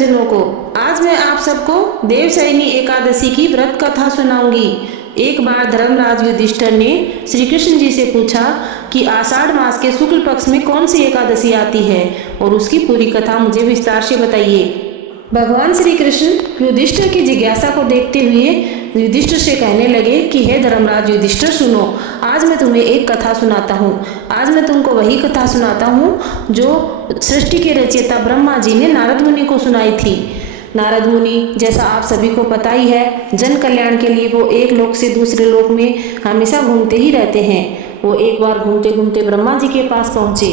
भक्तजनों को, आज मैं आप सबको देवशयनी एकादशी की व्रत कथा सुनाऊंगी। एक बार धर्मराज युधिष्ठिर ने श्री कृष्ण जी से पूछा कि आषाढ़ मास के शुक्ल पक्ष में कौन सी एकादशी आती है और उसकी पूरी कथा मुझे विस्तार से बताइए। भगवान श्री कृष्ण युधिष्ठिर की जिज्ञासा को देखते हुए युधिष्ठिर से कहने लगे कि हे धर्मराज युधिष्ठिर, सुनो, आज मैं तुम्हें एक कथा सुनाता हूँ। आज मैं तुमको वही कथा सुनाता हूँ जो सृष्टि के रचयिता ब्रह्मा जी ने नारद मुनि को सुनाई थी। नारद मुनि, जैसा आप सभी को पता ही है, जन कल्याण के लिए वो एक लोक से दूसरे लोक में हमेशा घूमते ही रहते हैं। वो एक बार घूमते घूमते ब्रह्मा जी के पास पहुँचे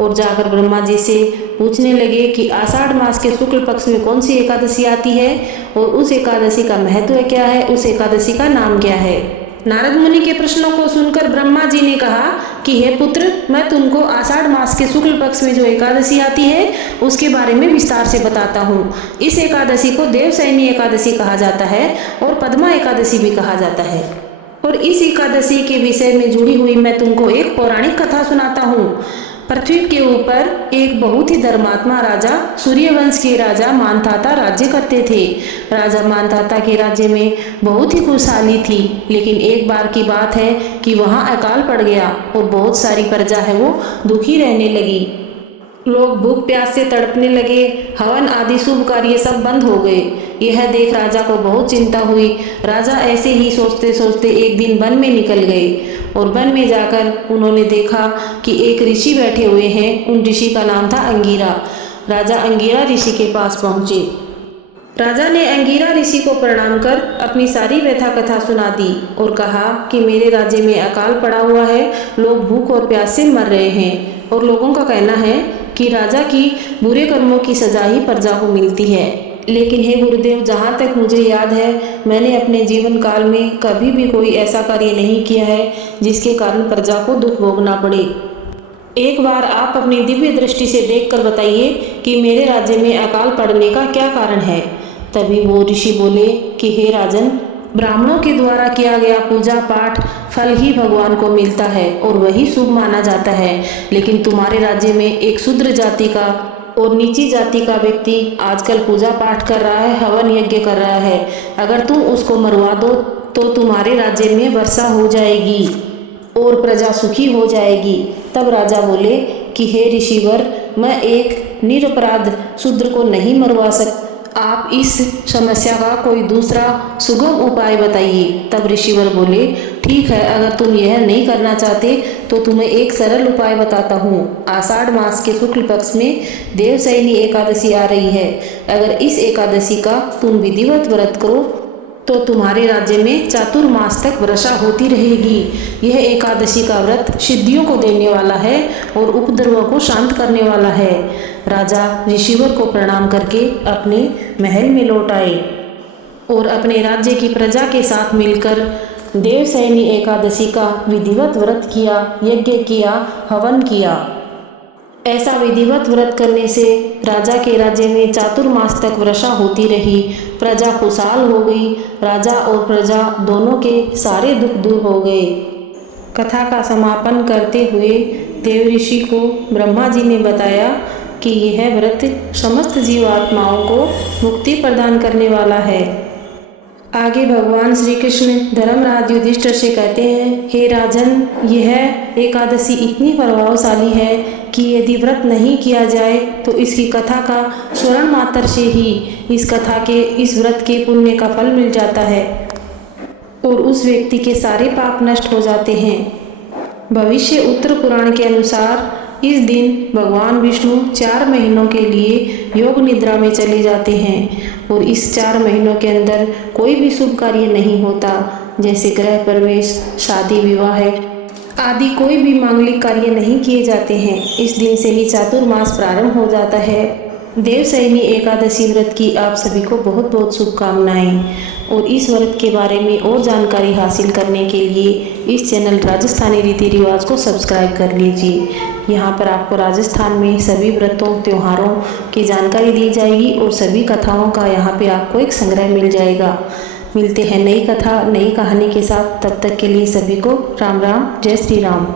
और जाकर ब्रह्मा जी से पूछने लगे कि आषाढ़ मास के शुक्ल पक्ष में कौन सी एकादशी आती है और उस एकादशी का महत्व क्या है, उस एकादशी का नाम क्या है। नारद मुनि के प्रश्नों को सुनकर ब्रह्मा जी ने कहा कि हे पुत्र, मैं तुमको आषाढ़ मास के शुक्ल पक्ष में जो एकादशी आती है उसके बारे में विस्तार से बताता हूँ। इस एकादशी को देवशयनी एकादशी कहा जाता है और पद्मा एकादशी भी कहा जाता है। और इस एकादशी के विषय में जुड़ी हुई मैं तुमको एक पौराणिक कथा सुनाता हूँ। पृथ्वी के ऊपर एक बहुत ही धर्मात्मा राजा, सूर्यवंश के राजा मानधाता राज्य करते थे। राजा मानधाता के राज्य में बहुत ही खुशहाली थी, लेकिन एक बार की बात है कि वहाँ अकाल पड़ गया और बहुत सारी प्रजा है वो दुखी रहने लगी। लोग भूख प्यास से तड़पने लगे, हवन आदि शुभ कार्य सब बंद हो गए। यह देख राजा को बहुत चिंता हुई। राजा ऐसे ही सोचते सोचते एक दिन वन में निकल गए और वन में जाकर उन्होंने देखा कि एक ऋषि बैठे हुए हैं। उन ऋषि का नाम था अंगीरा। राजा अंगीरा ऋषि के पास पहुँचे। राजा ने अंगीरा ऋषि को प्रणाम कर अपनी सारी व्यथा कथा सुना दी और कहा कि मेरे राज्य में अकाल पड़ा हुआ है, लोग भूख और प्यास से मर रहे हैं और लोगों का कहना है कि राजा की बुरे कर्मों की सजा ही प्रजा को मिलती है। लेकिन हे गुरुदेव, जहाँ तक मुझे याद है, मैंने अपने जीवन काल में कभी भी कोई ऐसा कार्य नहीं किया है जिसके कारण प्रजा को दुख भोगना पड़े। एक बार आप अपनी दिव्य दृष्टि से देखकर बताइए कि मेरे राज्य में अकाल पड़ने का क्या कारण है। तभी वो ऋषि बोले कि हे राजन, ब्राह्मणों के द्वारा किया गया पूजा पाठ फल ही भगवान को मिलता है और वही शुभ माना जाता है। लेकिन तुम्हारे राज्य में एक शूद्र जाति का और नीची जाति का व्यक्ति आजकल पूजा पाठ कर रहा है, हवन यज्ञ कर रहा है। अगर तुम उसको मरवा दो तो तुम्हारे राज्य में वर्षा हो जाएगी और प्रजा सुखी हो जाएगी। तब राजा बोले कि हे ऋषिवर, मैं एक निरपराध शूद्र को नहीं मरवा सकता, आप इस समस्या का कोई दूसरा सुगम उपाय बताइए। तब ऋषिवर बोले, ठीक है, अगर तुम यह नहीं करना चाहते तो तुम्हें एक सरल उपाय बताता हूँ। आषाढ़ मास के शुक्ल पक्ष में देवशयनी एकादशी आ रही है। अगर इस एकादशी का तुम विधिवत व्रत करो तो तुम्हारे राज्य में चातुर्मास तक वर्षा होती रहेगी। यह एकादशी का व्रत सिद्धियों को देने वाला है और उपद्रवों को शांत करने वाला है। राजा ऋषिवर को प्रणाम करके अपने महल में लौट आए और अपने राज्य की प्रजा के साथ मिलकर देवशयनी एकादशी का विधिवत व्रत किया, यज्ञ किया, हवन किया। ऐसा विधिवत व्रत करने से राजा के राज्य में चातुर्मास तक वर्षा होती रही, प्रजा खुशहाल हो गई। राजा और प्रजा दोनों के सारे दुख दूर हो गए। कथा का समापन करते हुए देव ऋषि को ब्रह्मा जी ने बताया कि यह व्रत समस्त जीवात्माओं को मुक्ति प्रदान करने वाला है। आगे भगवान श्री कृष्ण धर्मराज युधिष्ठिर से कहते हैं, हे राजन, यह एकादशी इतनी प्रभावशाली है कि यदि व्रत नहीं किया जाए तो इसकी कथा का श्रवण मात्र से ही इस व्रत के पुण्य का फल मिल जाता है और उस व्यक्ति के सारे पाप नष्ट हो जाते हैं। भविष्य उत्तर पुराण के अनुसार इस दिन भगवान विष्णु 4 महीनों के लिए योग निद्रा में चले जाते हैं और इस 4 महीनों के अंदर कोई भी शुभ कार्य नहीं होता, जैसे गृह प्रवेश, शादी विवाह आदि कोई भी मांगलिक कार्य नहीं किए जाते हैं। इस दिन से ही चातुर्मास प्रारंभ हो जाता है। देवशयनी एकादशी व्रत की आप सभी को बहुत बहुत शुभकामनाएं। और इस व्रत के बारे में और जानकारी हासिल करने के लिए इस चैनल राजस्थानी रीति रिवाज को सब्सक्राइब कर लीजिए। यहाँ पर आपको राजस्थान में सभी व्रतों त्योहारों की जानकारी दी जाएगी और सभी कथाओं का यहाँ पे आपको एक संग्रह मिल जाएगा। मिलते हैं नई कथा नई कहानी के साथ, तब तक के लिए सभी को राम राम, जय श्री राम।